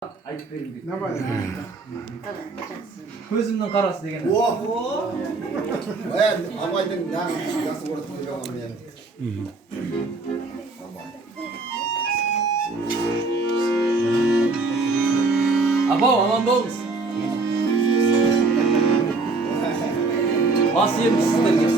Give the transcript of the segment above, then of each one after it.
айтып берейін деп. Давай. Көзімнің қарасы деген. О! Абайдың нағыз жақсы көретін ойлаған мен. Абау, аман болыңыз. Бас иеміз сіздерге.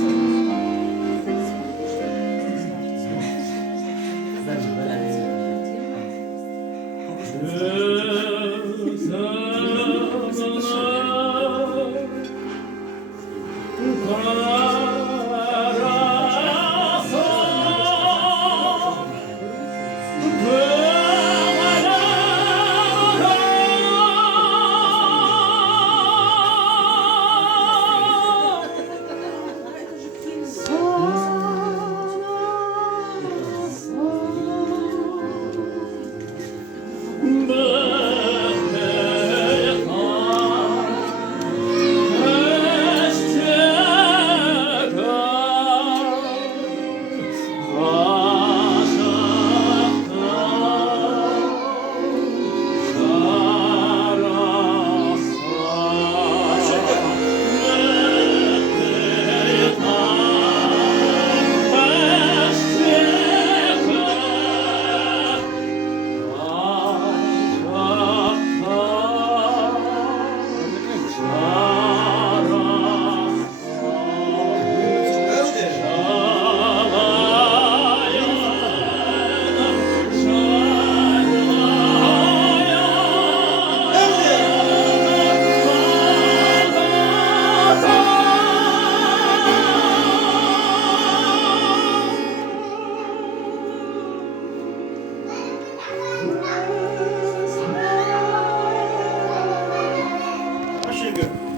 Chega.